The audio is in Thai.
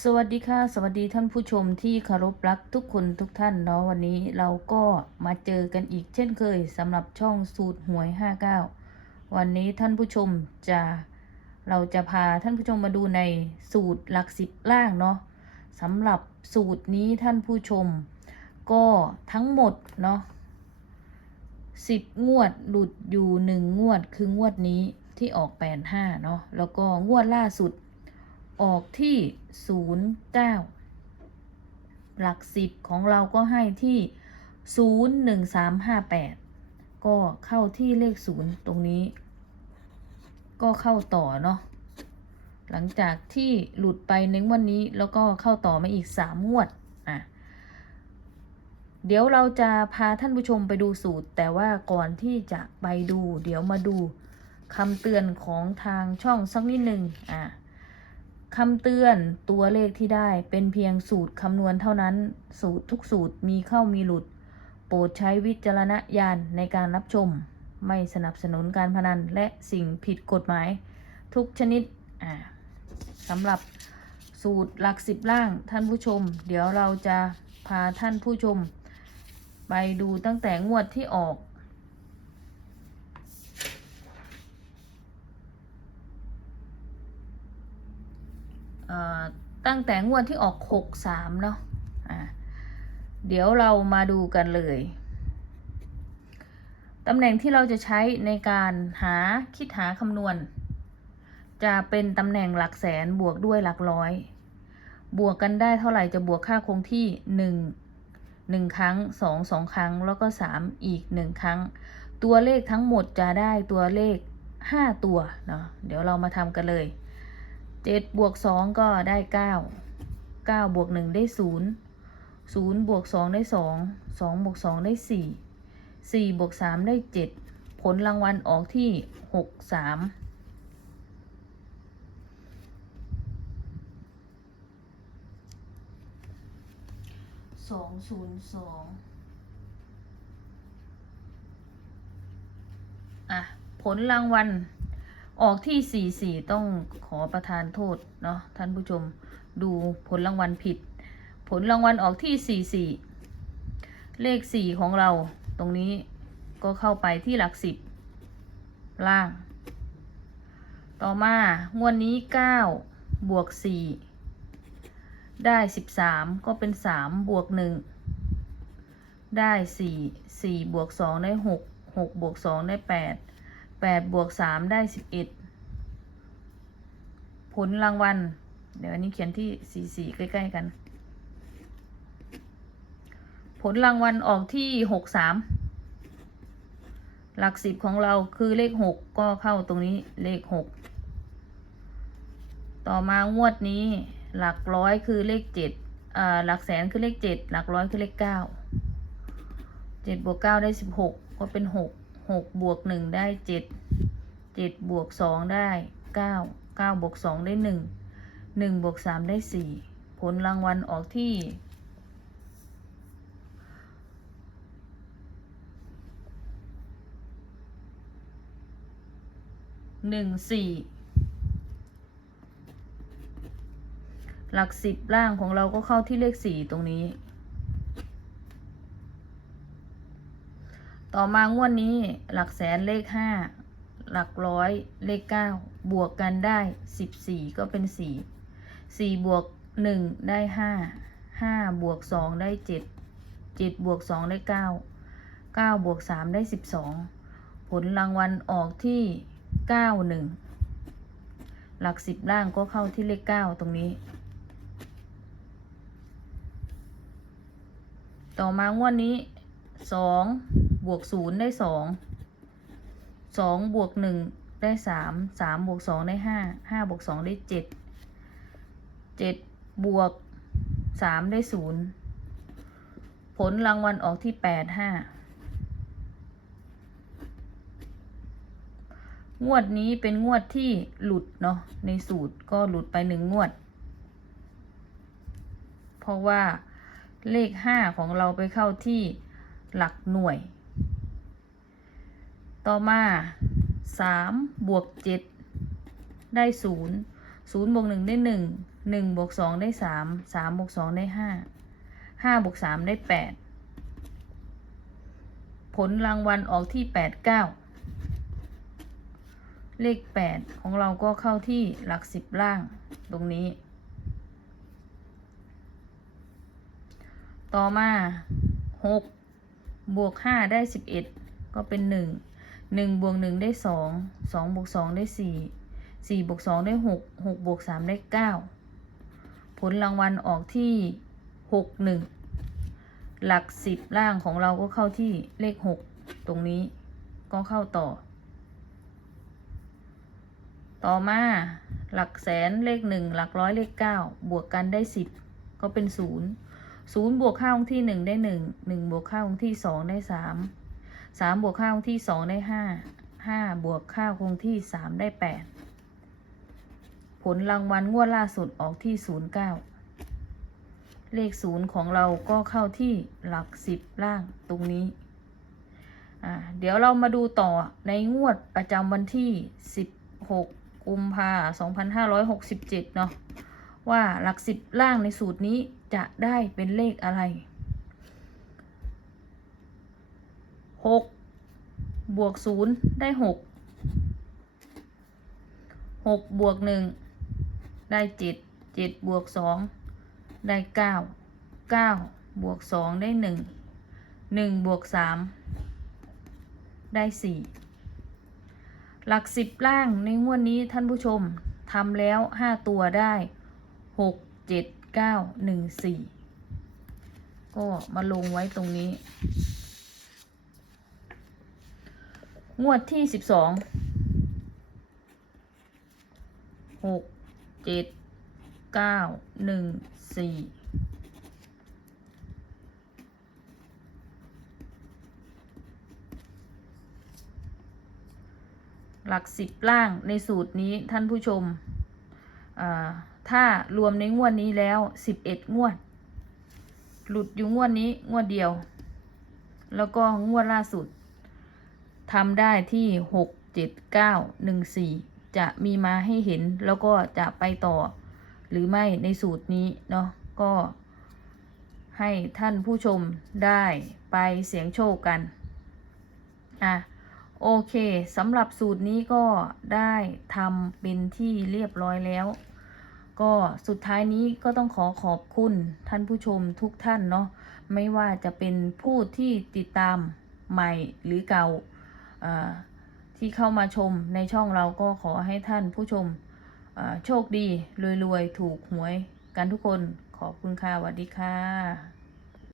สวัสดีค่ะ สวัสดีท่านผู้ชมที่เคารพรักทุกคนทุกท่านเนาะวันนี้เราก็มาเจอกันอีกเช่นเคยสำหรับช่องสูตรหวย 59 วันนี้ท่านผู้ชมจะเราจะพาท่านผู้ชมมาดูในสูตรหลักสิบล่างเนาะสำหรับสูตรนี้ท่านผู้ชม ก็ทั้งหมดเนาะสิบงวดหลุดอยู่หนึ่งงวดคืองวดนี้ที่ออกแปดห้าเนาะแล้วก็งวดล่าสุด ออกที่ศูนย์เก้าหลักสิบของเราก็ให้ที่ศูนย์หนึ่งสามห้าแปดก็เข้าที่เลขศูนย์ตรงนี้ ก็เข้าต่อเนาะ หลังจากที่หลุดไปในวันนี้แล้วก็เข้าต่อมาอีกสามงวด อะ เดี๋ยวเราจะพาท่านผู้ชมไปดูสูตร แต่ว่าก่อนที่จะไปดู เดี๋ยวมาดูคำเตือนของทางช่องสักนิดหนึ่งอะ คำเตือนตัวเลขที่ได้เป็นเพียงสูตรคำนวณเท่านั้น สูตรทุกสูตรมีเข้ามีหลุด โปรดใช้วิจารณญาณในการรับชม ไม่สนับสนุนการพนันและสิ่งผิดกฎหมาย ทุกชนิดสำหรับสูตรหลักสิบล่างท่านผู้ชม เดี๋ยวเราจะพาท่านผู้ชม ไปดูตั้งแต่งวดที่ออก เอ่อ ตั้งแต่งวดที่ออกหกสามเนาะอะเดี๋ยวเรามาดูกันเลยตำแหน่งที่เราจะใช้ในการหาคิดหาคำนวณ จะเป็นตำแหน่งหลักแสนบวกด้วยหลักร้อย บวกกันได้เท่าไหร่จะบวกค่าคงที่หนึ่งหนึ่งครั้งสองสองครั้ง แล้วก็สามอีกหนึ่งครั้ง ตัวเลขทั้งหมดจะได้ตัวเลขห้าตัวเนาะเดี๋ยวเรามาทำกันเลย เจ็ดบวกสองก็ได้เก้าเก้าบวกหนึ่งได้ศูนย์ศูนย์บวกสองได้สองสองบวกสองได้สี่สี่บวกสามได้เจ็ดผลรางวัลออกที่หกสามสองศูนย์สองอะ ผลรางวัล ออกที่สี่สี่ต้องขอประทานโทษเนาะท่านผู้ชมดูผลรางวัลผิด ผลรางวัลออกที่สี่สี่เลขสี่ของเราตรงนี้ก็เข้าไปที่หลักสิบล่าง ต่อมางวดนนี้เก้าบวกสี่ได้สิบสามก็เป็นสามบวกหนึ่งได้สี่สี่บวกสองได้หกหกบวกสองได้แปด แปดบวกสามได้สิบเอ็ดผลรางวัล เดี๋ยวอันนี้เขียนที่สี่สี่ใกล้ ๆ กัน ผลรางวัลออกที่หกสามหลักสิบของเราคือเลขหกก็เข้าตรงนี้เลขหกต่อมางวดนี้หลักร้อยคือเลขเจ็ดอ่าหลักแสนคือเลขเจ็ดหลักร้อยคือเลขเก้าเจ็ดบวกเก้าได้สิบหกก็เป็นหก หกบวกหนึ่งได้เจ็ดเจ็ดบวกสองได้เก้าเก้าบวกสองได้หนึ่งหนึ่งบวกสามได้สี่ผลรางวัลออกที่หนึ่งสี่หลักสิบล่างของเราก็เข้าที่เลขสี่ตรงนี้ ต่อมางวดนี้หลักแสนเลขห้าหลักร้อยเลขเก้าบวกกันได้สิบสี่ก็เป็นสี่สี่บวกหนึ่งได้ห้าห้าบวกสองได้เจ็ดเจ็ดบวกสองได้เก้าเก้าบวกสามได้สิบสองผลรางวัลออกที่เก้าหนึ่งหลักสิบล่างก็เข้าที่เลขเก้าตรงนี้ ต่อมางวดนี้สอง บวกศูนย์ได้สองสองบวกหนึ่งได้สามสามบวกสองได้ห้าห้าบวกสองได้เจ็ดเจ็ดบวกสามได้ศูนย์ผลรางวัลออกที่แปดห้างวดนี้เป็นงวดที่หลุดเนาะในสูตรก็หลุดไปหนึ่งงวด เพราะว่าเลขห้าของเราไปเข้าที่หลักหน่วย ต่อมาสามบวกเจ็ดได้ศูนย์ศูนย์บวกหนึ่งได้หนึ่งหนึ่งบวกสองได้สามสามบวกสองได้ห้าห้าบวกสามได้แปดผลรางวัลออกที่แปดเก้าเลขแปดของเราก็เข้าที่หลักสิบล่างตรงนี้ ต่อมาหกบวกห้าได้สิบเอ็ดก็เป็นหนึ่ง หนึ่งบวกหนึ่งได้สองสองบวกสองได้สี่สี่บวกสองได้หกหกบวกสามได้เก้าผลรางวัลออกที่หกหนึ่งหลักสิบล่างของเราก็เข้าที่เลขหกตรงนี้ก็เข้าต่อ ต่อมาหลักแสนเลขหนึ่งหลักร้อยเลขเก้าบวกกันได้สิบก็เป็นศูนย์ศูนย์บวกค่าคงที่หนึ่งได้หนึ่งหนึ่งบวกค่าคงที่สองได้สาม สามบวกค่าคงที่สองได้ห้าห้าบวกค่าคงที่สามได้แปดผลรางวัลงวดล่าสุดออกที่ศูนย์เก้าเลขศูนย์ของเราก็เข้าที่หลักสิบล่างตรงนี้ เดี๋ยวเรามาดูต่อในงวดประจำวันที่สิบหกกุมภาสองพันห้าร้อยหกสิบเจ็ดเนาะว่าหลักสิบล่างในสูตรนี้จะได้เป็นเลขอะไร หกบวกศูนย์ได้หกหกบวกหนึ่งได้เจ็ดเจ็ดบวกสองได้เก้าเก้าบวกสองได้หนึ่งหนึ่งบวกสามได้สี่หลักสิบล่างในงวดนี้ท่านผู้ชมทำแล้วห้าตัวได้หกเจ็ดเก้าหนึ่งสี่ก็มาลงไว้ตรงนี้ งวดที่สิบสองหกเจ็ดเก้าหนึ่งสี่หลักสิบล่างในสูตรนี้ท่านผู้ชม ถ้ารวมในงวดนี้แล้วสิบเอ็ดงวด หลุดอยู่งวดนี้งวดเดียว แล้วก็งวดล่าสุด ทำได้ที่หกเจ็ดเก้าหนึ่งสี่จะมีมาให้เห็นแล้วก็จะไปต่อ หรือไม่ในสูตรนี้เนาะก็ให้ท่านผู้ชมได้ไปเสียงโชคกัน อะ โอเคสำหรับสูตรนี้ก็ได้ทำเป็นที่เรียบร้อยแล้ว ก็สุดท้ายนี้ก็ต้องขอขอบคุณท่านผู้ชมทุกท่านเนาะไม่ว่าจะเป็นผู้ที่ติดตามใหม่หรือเก่า ที่เข้ามาชมในช่องเราก็ขอให้ท่านผู้ชมโชคดีรวยๆ ถูกหวยกันทุกคนขอบคุณค่ะสวัสดีค่ะ